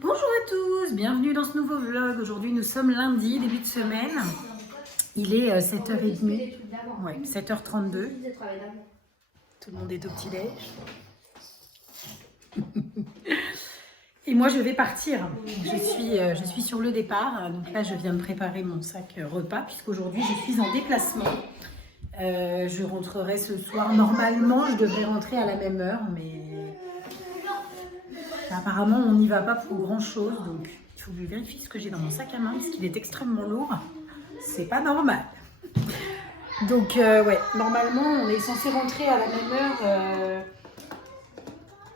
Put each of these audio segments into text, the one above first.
Bonjour à tous, bienvenue dans ce nouveau vlog. Aujourd'hui nous sommes lundi, début de semaine. Il est 7h30, ouais, 7h32. Tout le monde est au petit-déj. Et moi je vais partir. Je suis sur le départ. Donc là je viens de préparer mon sac repas puisqu'aujourd'hui je suis en déplacement. Je rentrerai ce soir. Normalement je devrais rentrer à la même heure, mais apparemment on n'y va pas pour grand chose. Donc il faut que je vérifie ce que j'ai dans mon sac à main parce qu'il est extrêmement lourd. C'est pas normal. Donc ouais, normalement on est censé rentrer à la même heure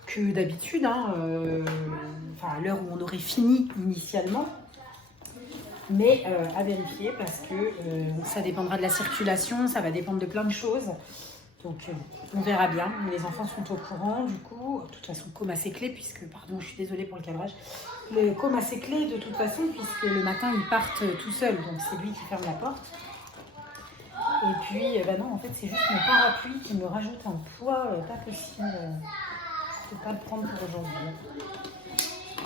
que d'habitude, hein, enfin à l'heure où on aurait fini initialement. Mais à vérifier parce que ça dépendra de la circulation, ça va dépendre de plein de choses. Donc on verra bien. Les enfants sont au courant du coup. De toute façon, Com a ses clés puisque, pardon, je suis désolée pour le cadrage. Le Com a ses clés de toute façon puisque le matin ils partent tout seuls. Donc c'est lui qui ferme la porte. Et puis, bah non, en fait c'est juste mon parapluie qui me rajoute un poids pas possible. Je ne peux pas le prendre pour aujourd'hui.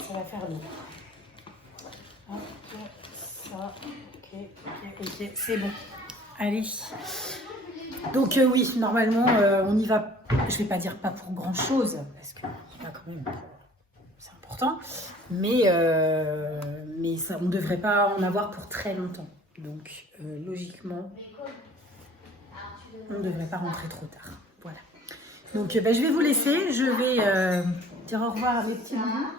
Ça va faire lourd. Hop, ça, ok, c'est bon. Allez. Donc oui, normalement, on y va, je vais pas dire pas pour grand chose, parce que là quand même, c'est important, mais ça, on ne devrait pas en avoir pour très longtemps. Donc logiquement, on ne devrait pas rentrer trop tard. Voilà. Donc je vais vous laisser, je vais dire au revoir à mes petits loulous.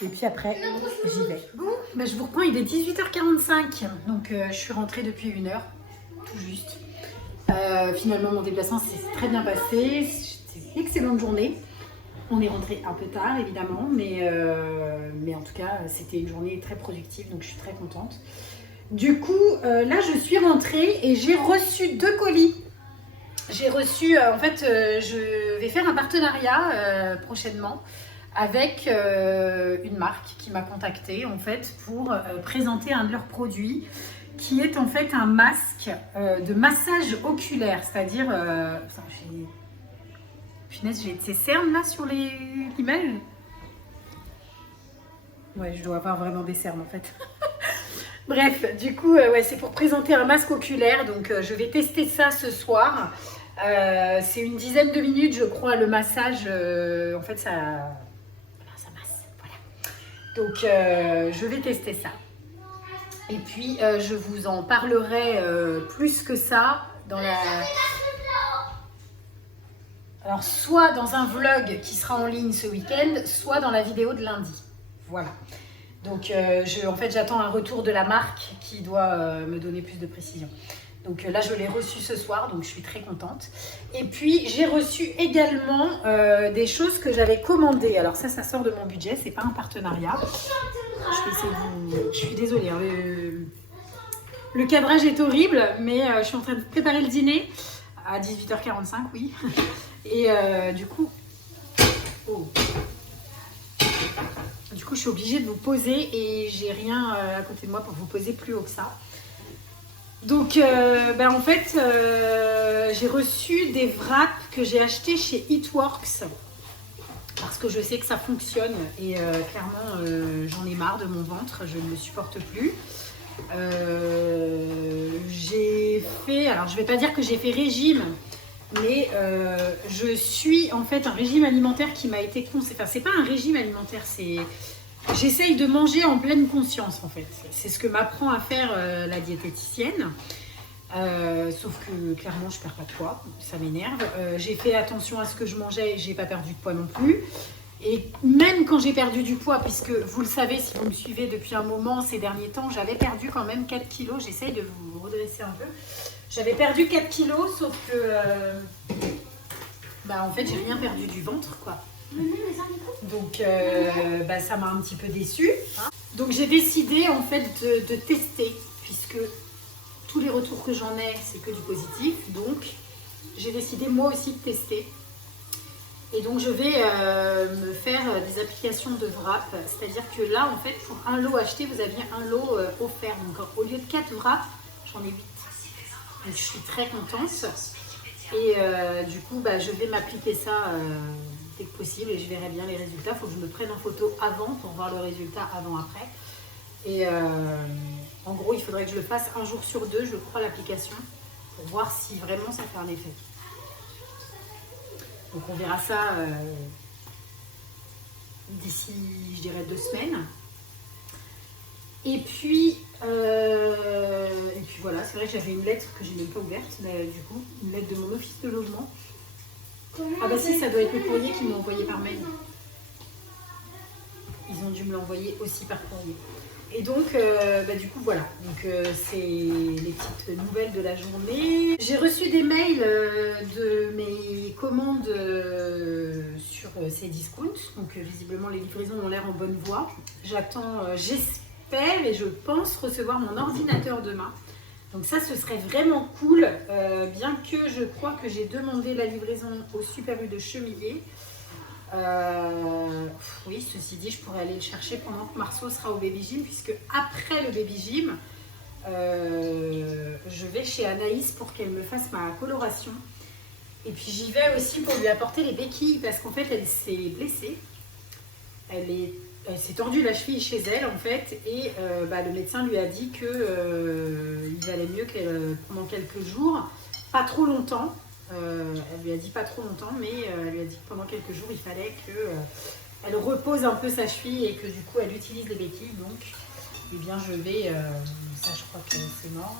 Et puis après, j'y vais. Bon, je vous reprends, il est 18h45. Donc je suis rentrée depuis 1 heure, tout juste. Finalement, mon déplacement s'est très bien passé. C'était une excellente journée. On est rentré un peu tard, évidemment, mais en tout cas, c'était une journée très productive, donc je suis très contente. Du coup, là, je suis rentrée et j'ai reçu 2 colis. J'ai reçu, en fait, je vais faire un partenariat prochainement avec une marque qui m'a contactée en fait pour présenter un de leurs produits qui est en fait un masque de massage oculaire, c'est-à-dire punaise, j'ai ces cernes là sur l'image. Ouais, je dois avoir vraiment des cernes en fait. Bref, du coup, ouais, c'est pour présenter un masque oculaire, donc je vais tester ça ce soir. C'est une dizaine de minutes, je crois, le massage. En fait, ça masse. Voilà. Donc, je vais tester ça. Et puis, je vous en parlerai plus que ça dans la... Alors, soit dans un vlog qui sera en ligne ce week-end, soit dans la vidéo de lundi. Voilà. Donc, en fait, j'attends un retour de la marque qui doit me donner plus de précision. Donc là, je l'ai reçu ce soir, donc je suis très contente. Et puis, j'ai reçu également des choses que j'avais commandées. Alors ça sort de mon budget, c'est pas un partenariat. Je vais essayer de vous... Je suis désolée, hein, le cadrage est horrible, mais je suis en train de préparer le dîner à 18h45, oui. Et du coup... Oh. Du coup, je suis obligée de vous poser et j'ai rien à côté de moi pour vous poser plus haut que ça. Donc, en fait, j'ai reçu des wraps que j'ai achetés chez Eatworks parce que je sais que ça fonctionne et clairement, j'en ai marre de mon ventre, je ne le supporte plus. J'ai fait, alors je ne vais pas dire que j'ai fait régime, mais je suis en fait un régime alimentaire qui m'a été conseillé. Enfin, c'est pas un régime alimentaire, c'est... J'essaye de manger en pleine conscience en fait. C'est ce que m'apprend à faire la diététicienne. Sauf que clairement je perds pas de poids, ça m'énerve. J'ai fait attention à ce que je mangeais et j'ai pas perdu de poids non plus. Et même quand j'ai perdu du poids, puisque vous le savez si vous me suivez depuis un moment ces derniers temps, j'avais perdu quand même 4 kilos. J'essaye de vous redresser un peu. J'avais perdu 4 kilos, sauf que en fait j'ai rien perdu du ventre quoi. Donc ça m'a un petit peu déçue. Donc j'ai décidé en fait de tester, puisque tous les retours que j'en ai c'est que du positif. Donc j'ai décidé moi aussi de tester. Et donc je vais me faire des applications de wrap. C'est-à-dire que là en fait pour un lot acheté vous aviez un lot offert. Donc au lieu de 4 wraps j'en ai 8. Donc je suis très contente. Et du coup je vais m'appliquer ça dès que possible et je verrai bien les résultats. Il faut que je me prenne en photo avant pour voir le résultat avant-après. Et en gros, il faudrait que je le fasse un jour sur deux, je crois, l'application, pour voir si vraiment ça fait un effet. Donc on verra ça d'ici, je dirais, 2 semaines. Et puis voilà, c'est vrai que j'avais une lettre que j'ai même pas ouverte, mais du coup, une lettre de mon office de logement. Ah bah si, ça doit être le courrier qu'ils m'ont envoyé par mail. Ils ont dû me l'envoyer aussi par courrier. Et donc, du coup, voilà. Donc, c'est les petites nouvelles de la journée. J'ai reçu des mails de mes commandes sur Cdiscount. Donc, visiblement, les livraisons ont l'air en bonne voie. J'attends, j'espère et je pense recevoir mon ordinateur demain. Donc ça, ce serait vraiment cool, bien que je crois que j'ai demandé la livraison au Super U de Chemillé. Oui, ceci dit, je pourrais aller le chercher pendant que Marceau sera au baby gym, puisque après le baby gym, je vais chez Anaïs pour qu'elle me fasse ma coloration. Et puis j'y vais aussi pour lui apporter les béquilles, parce qu'en fait, elle s'est blessée. Elle s'est tordue la cheville chez elle, en fait, et le médecin lui a dit qu'il valait mieux qu'elle, pendant quelques jours, pas trop longtemps, elle lui a dit pas trop longtemps, mais elle lui a dit que pendant quelques jours, il fallait qu'elle repose un peu sa cheville et que du coup, elle utilise les béquilles. Donc, eh bien, je vais... ça, je crois que c'est mort.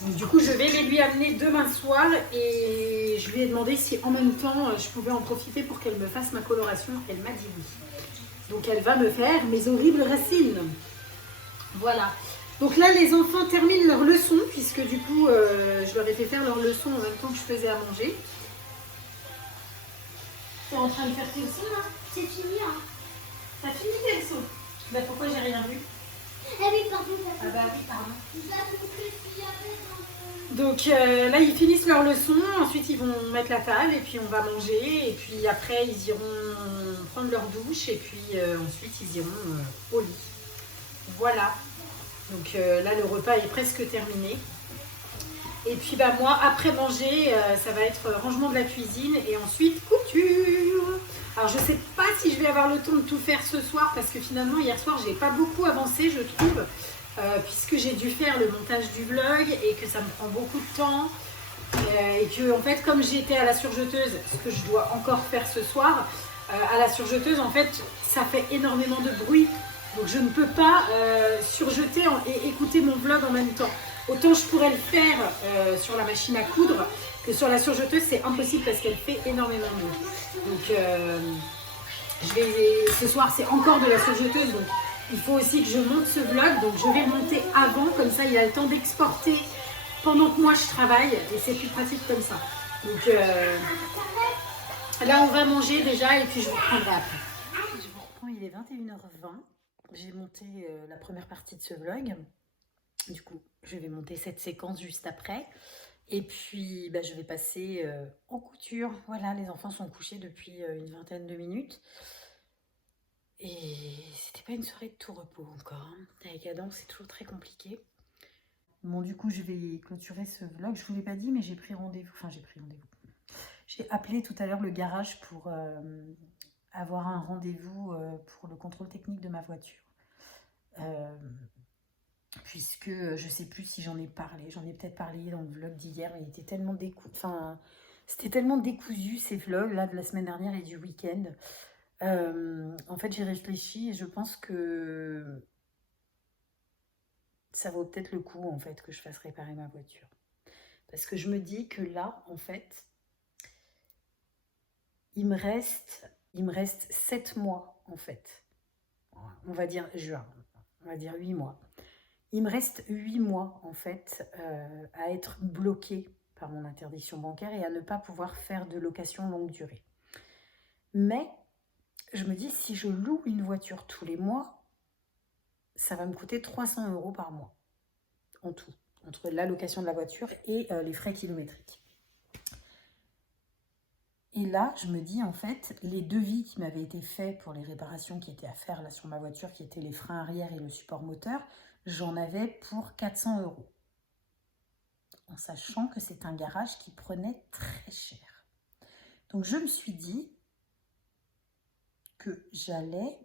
Donc, du coup, je vais les lui amener demain soir et je lui ai demandé si en même temps, je pouvais en profiter pour qu'elle me fasse ma coloration. Elle m'a dit oui. Donc, elle va me faire mes horribles racines. Voilà. Donc là, les enfants terminent leur leçon, puisque du coup, je leur ai fait faire leur leçon en même temps que je faisais à manger. T'es en train de faire tes leçons, là? C'est fini, hein. T'as fini tes leçons? Bah pourquoi j'ai rien vu? Ah oui, pardon. Ah bah oui, pardon. Donc, Donc là, ils finissent leur leçon, ensuite ils vont mettre la table et puis on va manger. Et puis après, ils iront prendre leur douche et puis ensuite, ils iront au lit. Voilà. Donc là, le repas est presque terminé. Et puis moi, après manger, ça va être rangement de la cuisine et ensuite couture. Alors, je ne sais pas si je vais avoir le temps de tout faire ce soir parce que finalement, hier soir, j'ai pas beaucoup avancé, je trouve. Puisque j'ai dû faire le montage du vlog et que ça me prend beaucoup de temps. Et que, en fait, comme j'étais à la surjeteuse, ce que je dois encore faire ce soir, à la surjeteuse, en fait, ça fait énormément de bruit. Donc je ne peux pas surjeter et écouter mon vlog en même temps. Autant je pourrais le faire sur la machine à coudre que sur la surjeteuse, c'est impossible parce qu'elle fait énormément de bruit. Donc ce soir, c'est encore de la surjeteuse. Donc il faut aussi que je monte ce vlog. Donc je vais le monter avant, comme ça il a le temps d'exporter pendant que moi je travaille. Et c'est plus pratique comme ça. Donc là, on va manger déjà et puis je vous reprendrai après. Je vous reprends, il est 21h20. J'ai monté la première partie de ce vlog. Du coup, je vais monter cette séquence juste après. Et puis, je vais passer en couture. Voilà, les enfants sont couchés depuis une vingtaine de minutes. Et c'était pas une soirée de tout repos encore. Hein. Avec Adam, c'est toujours très compliqué. Bon, du coup, je vais clôturer ce vlog. Je ne vous l'ai pas dit, mais j'ai pris rendez-vous. Enfin, j'ai pris rendez-vous. J'ai appelé tout à l'heure le garage pour avoir un rendez-vous pour le contrôle technique de ma voiture. Puisque je ne sais plus si j'en ai parlé. J'en ai peut-être parlé dans le vlog d'hier, mais il était tellement c'était tellement décousu ces vlogs là de la semaine dernière et du week-end. En fait, j'ai réfléchi et je pense que ça vaut peut-être le coup en fait que je fasse réparer ma voiture. Parce que je me dis que là, en fait, il me reste 7 mois en fait. On va dire juin, on va dire 8 mois. Il me reste 8 mois en fait à être bloquée par mon interdiction bancaire et à ne pas pouvoir faire de location longue durée. Mais je me dis, si je loue une voiture tous les mois, ça va me coûter 300 € par mois en tout, entre la location de la voiture et les frais kilométriques. Et là, je me dis, en fait, les devis qui m'avaient été faits pour les réparations qui étaient à faire là sur ma voiture, qui étaient les freins arrière et le support moteur, j'en avais pour 400 €. En sachant que c'est un garage qui prenait très cher. Donc je me suis dit que j'allais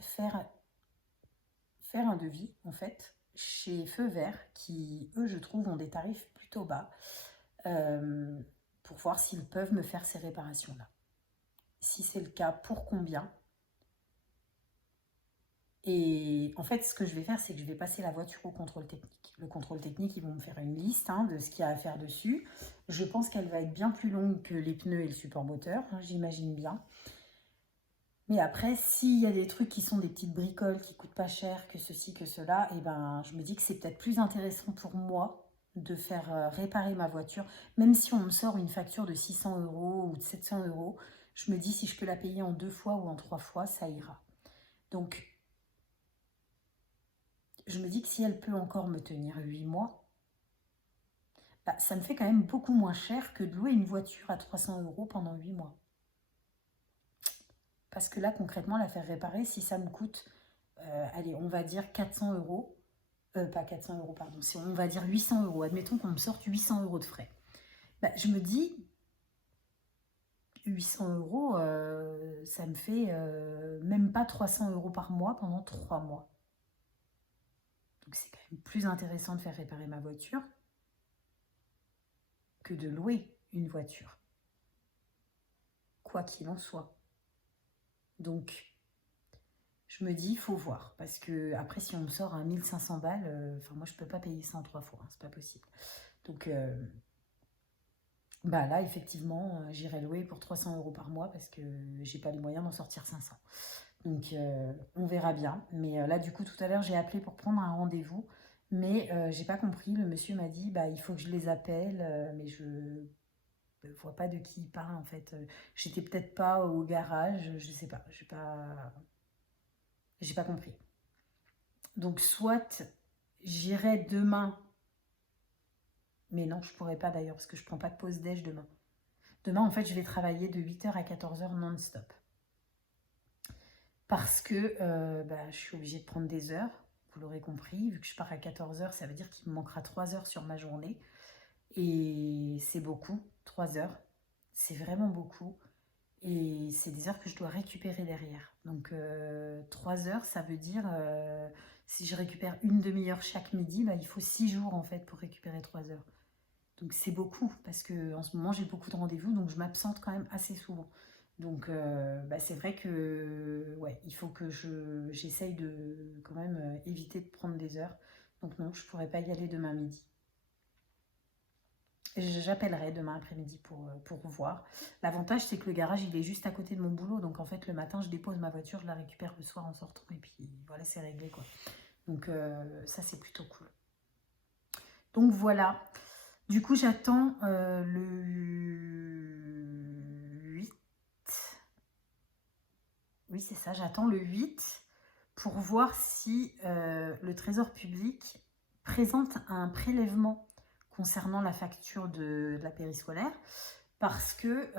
faire un devis en fait chez Feu Vert qui, eux, je trouve, ont des tarifs plutôt bas pour voir s'ils peuvent me faire ces réparations-là. Si c'est le cas, pour combien? Et en fait, ce que je vais faire, c'est que je vais passer la voiture au contrôle technique. Le contrôle technique, ils vont me faire une liste de ce qu'il y a à faire dessus. Je pense qu'elle va être bien plus longue que les pneus et le support moteur, j'imagine bien. Mais après, s'il y a des trucs qui sont des petites bricoles qui coûtent pas cher, que ceci, que cela, et ben, je me dis que c'est peut-être plus intéressant pour moi de faire réparer ma voiture. Même si on me sort une facture de 600 € ou de 700 €, je me dis si je peux la payer en 2 fois ou en 3 fois, ça ira. Donc, je me dis que si elle peut encore me tenir 8 mois, bah, ça me fait quand même beaucoup moins cher que de louer une voiture à 300 € pendant 8 mois. Parce que là, concrètement, la faire réparer, si ça me coûte, allez, on va dire 400 €, pas 400 €, pardon, si on va dire 800 €, admettons qu'on me sorte 800 € de frais. Bah, je me dis, 800 €, ça me fait même pas 300 € par mois pendant 3 mois. Donc c'est quand même plus intéressant de faire réparer ma voiture que de louer une voiture. Quoi qu'il en soit. Donc, je me dis, il faut voir. Parce que après, si on me sort à 1500 balles, moi, je peux pas payer ça en 3 fois. C'est pas possible. Donc, bah là, effectivement, j'irai louer pour 300 € par mois parce que j'ai pas les moyens d'en sortir 500. Donc, on verra bien. Mais là, du coup, tout à l'heure, j'ai appelé pour prendre un rendez-vous. Mais j'ai pas compris. Le monsieur m'a dit, bah, il faut que je les appelle. Mais je vois pas de qui il parle, en fait. J'étais peut-être pas au garage. Je sais pas. J'ai pas compris. Donc, soit j'irai demain. Mais non, je pourrais pas d'ailleurs parce que je prends pas de pause déj demain. Demain, en fait, je vais travailler de 8 h à 14 h non-stop. Parce que je suis obligée de prendre des heures, vous l'aurez compris. Vu que je pars à 14 h, ça veut dire qu'il me manquera 3 heures sur ma journée. Et c'est beaucoup, 3 heures. C'est vraiment beaucoup. Et c'est des heures que je dois récupérer derrière. Donc 3 heures, ça veut dire, si je récupère une demi-heure chaque midi, il faut 6 jours en fait pour récupérer 3 heures. Donc c'est beaucoup, parce qu'en ce moment j'ai beaucoup de rendez-vous, donc je m'absente quand même assez souvent. Donc c'est vrai que ouais, il faut que j'essaye de quand même éviter de prendre des heures. Donc non, je ne pourrais pas y aller demain midi. J'appellerai demain après-midi pour voir. L'avantage, c'est que le garage, il est juste à côté de mon boulot. Donc, en fait, le matin, je dépose ma voiture, je la récupère le soir en sortant. Et puis, voilà, c'est réglé, quoi. Donc, ça, c'est plutôt cool. Donc, voilà. Du coup, j'attends le 8. Oui, c'est ça, j'attends le 8 pour voir si le Trésor public présente un prélèvement concernant la facture de la périscolaire. Parce que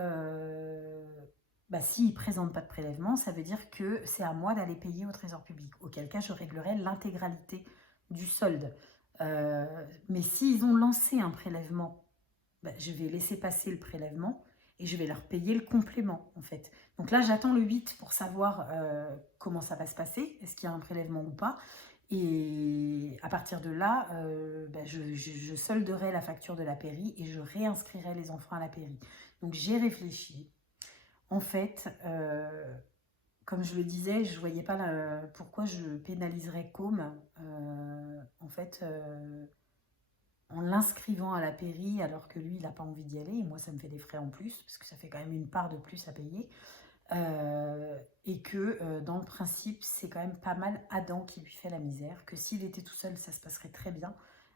s'il ne présente pas de prélèvement, ça veut dire que c'est à moi d'aller payer au Trésor public. Auquel cas, je réglerai l'intégralité du solde. Mais s'ils ont lancé un prélèvement, je vais laisser passer le prélèvement et je vais leur payer le complément, en fait. Donc là, j'attends le 8 pour savoir comment ça va se passer, est-ce qu'il y a un prélèvement ou pas. Et à partir de là, je solderai la facture de la péri et je réinscrirai les enfants à la péri. Donc j'ai réfléchi. En fait, comme je le disais, je ne voyais pas pourquoi je pénaliserais Com. En fait, en l'inscrivant à la péri alors que lui, il n'a pas envie d'y aller. Et moi, ça me fait des frais en plus parce que ça fait quand même une part de plus à payer. Et que dans le principe, c'est quand même pas mal Adam qui lui fait la misère. Que s'il était tout seul, ça se passerait très bien.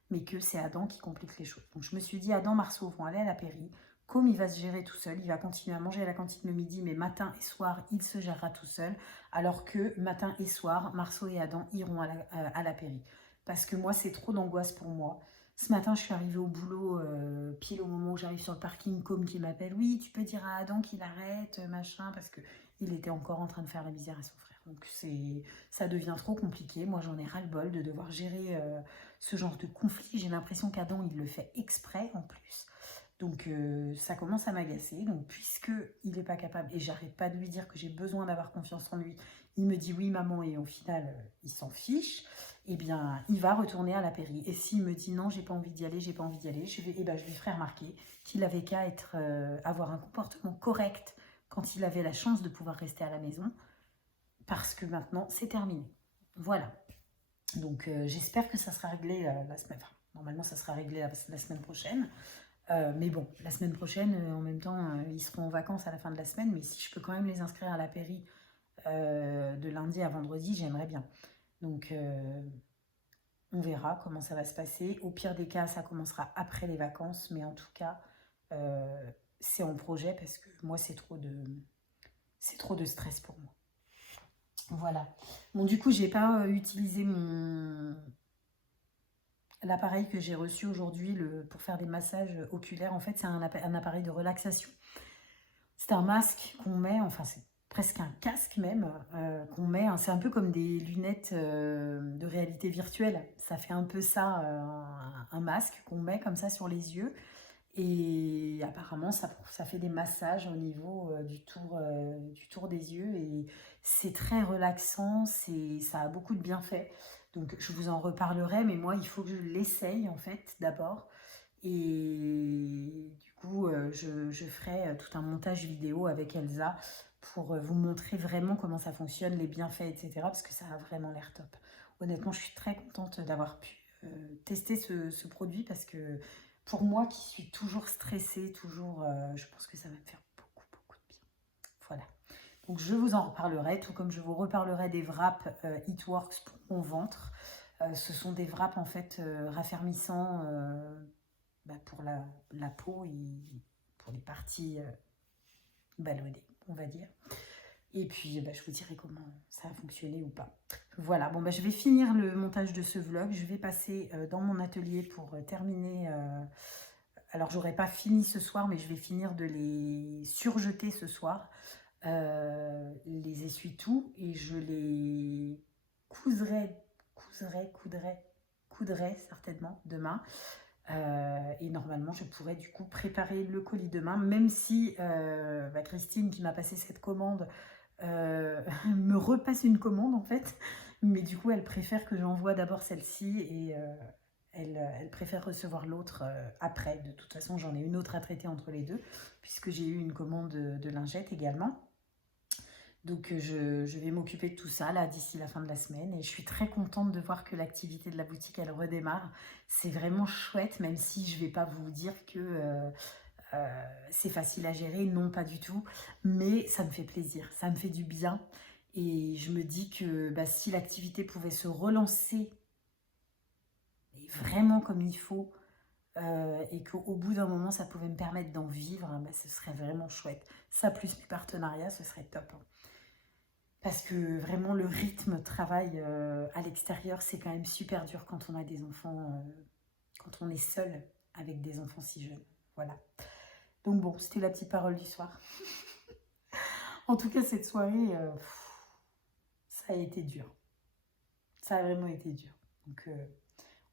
Mais que c'est Adam qui complique les choses. Donc je me suis dit, Adam, Marceau vont aller à la péri. Comme il va se gérer tout seul, il va continuer à manger à la cantine le midi, mais matin et soir, il se gérera tout seul. Alors que matin et soir, Marceau et Adam iront à la péri. Parce que moi, c'est trop d'angoisse pour moi. Ce matin, je suis arrivée au boulot, pile au moment où j'arrive sur le parking, Com qui m'appelle. Oui, tu peux dire à Adam qu'il arrête, machin, parce qu'il était encore en train de faire la misère à son frère. Donc ça devient trop compliqué. Moi, j'en ai ras-le-bol de devoir gérer ce genre de conflit. J'ai l'impression qu'Adam, il le fait exprès en plus. Donc ça commence à m'agacer. Donc puisque il n'est pas capable, et j'arrête pas de lui dire que j'ai besoin d'avoir confiance en lui, il me dit oui maman et au final il s'en fiche, eh bien il va retourner à la péri. Et s'il me dit non, j'ai pas envie d'y aller, j'ai pas envie d'y aller, je lui ferai remarquer qu'il avait qu'à avoir un comportement correct quand il avait la chance de pouvoir rester à la maison, parce que maintenant c'est terminé. Voilà. Donc j'espère que ça sera réglé la semaine. Enfin, normalement ça sera réglé la semaine prochaine. Mais bon, la semaine prochaine, en même temps, ils seront en vacances à la fin de la semaine. Mais si je peux quand même les inscrire à la péri de lundi à vendredi, j'aimerais bien. Donc on verra comment ça va se passer. Au pire des cas, ça commencera après les vacances. Mais en tout cas, c'est en projet parce que moi, c'est trop de stress pour moi. Voilà. Bon, du coup, j'ai pas utilisé l'appareil que j'ai reçu aujourd'hui pour faire des massages oculaires. En fait, c'est un appareil de relaxation. C'est un masque qu'on met, enfin c'est presque un casque même, qu'on met. Hein, c'est un peu comme des lunettes de réalité virtuelle. Ça fait un peu ça, un masque qu'on met comme ça sur les yeux. Et apparemment, ça fait des massages au niveau du tour des yeux. Et c'est très relaxant, ça a beaucoup de bienfaits. Donc, je vous en reparlerai, mais moi, il faut que je l'essaye, en fait, d'abord. Et du coup, je ferai tout un montage vidéo avec Elsa pour vous montrer vraiment comment ça fonctionne, les bienfaits, etc. Parce que ça a vraiment l'air top. Honnêtement, je suis très contente d'avoir pu tester ce produit parce que pour moi qui suis toujours stressée, je pense que ça va me faire beaucoup, beaucoup de bien. Voilà. Donc je vous en reparlerai, tout comme je vous reparlerai des wraps It Works pour mon ventre. Ce sont des wraps en fait raffermissants pour la peau et pour les parties ballonnées, on va dire. Et puis je vous dirai comment ça a fonctionné ou pas. Voilà, bon je vais finir le montage de ce vlog. Je vais passer dans mon atelier pour terminer. Alors j'aurai pas fini ce soir, mais je vais finir de les surjeter ce soir. Les essuie-tout et je les coudrai certainement demain. Et normalement je pourrais du coup préparer le colis demain, même si Christine qui m'a passé cette commande me repasse une commande en fait, mais du coup elle préfère que j'envoie d'abord celle-ci et elle préfère recevoir l'autre après. De toute façon j'en ai une autre à traiter entre les deux puisque j'ai eu une commande de lingettes également. Donc je vais m'occuper de tout ça là d'ici la fin de la semaine et je suis très contente de voir que l'activité de la boutique elle redémarre. C'est vraiment chouette, même si je ne vais pas vous dire que c'est facile à gérer, non pas du tout, mais ça me fait plaisir, ça me fait du bien et je me dis que si l'activité pouvait se relancer et vraiment comme il faut et qu'au bout d'un moment ça pouvait me permettre d'en vivre, ce serait vraiment chouette. Ça plus mes partenariats, ce serait top. Parce que vraiment le rythme travail à l'extérieur, c'est quand même super dur quand on a des enfants, quand on est seul avec des enfants si jeunes. Voilà. Donc bon, c'était la petite parole du soir. En tout cas, cette soirée, ça a été dur. Ça a vraiment été dur. Donc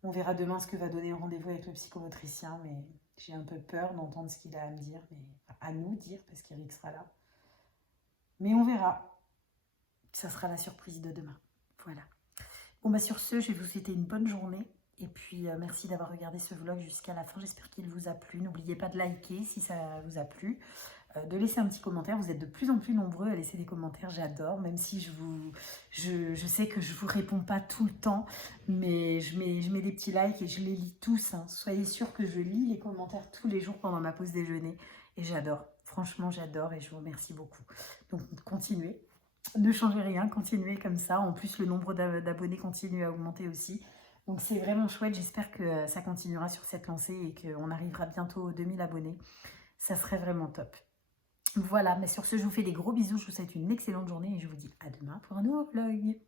on verra demain ce que va donner le rendez-vous avec le psychomotricien, mais j'ai un peu peur d'entendre ce qu'il a à me dire, mais à nous dire, parce qu'Eric sera là. Mais on verra. Ça sera la surprise de demain. Voilà. Bon, sur ce, je vais vous souhaiter une bonne journée. Et puis, merci d'avoir regardé ce vlog jusqu'à la fin. J'espère qu'il vous a plu. N'oubliez pas de liker si ça vous a plu. De laisser un petit commentaire. Vous êtes de plus en plus nombreux à laisser des commentaires. J'adore. Même si je sais que je ne vous réponds pas tout le temps. Mais je mets des petits likes et je les lis tous. Hein. Soyez sûrs que je lis les commentaires tous les jours pendant ma pause déjeuner. Et j'adore. Franchement, j'adore et je vous remercie beaucoup. Donc, continuez. Ne changez rien, continuez comme ça. En plus, le nombre d'abonnés continue à augmenter aussi. Donc, c'est vraiment chouette. J'espère que ça continuera sur cette lancée et qu'on arrivera bientôt aux 2000 abonnés. Ça serait vraiment top. Voilà, mais sur ce, je vous fais des gros bisous. Je vous souhaite une excellente journée et je vous dis à demain pour un nouveau vlog.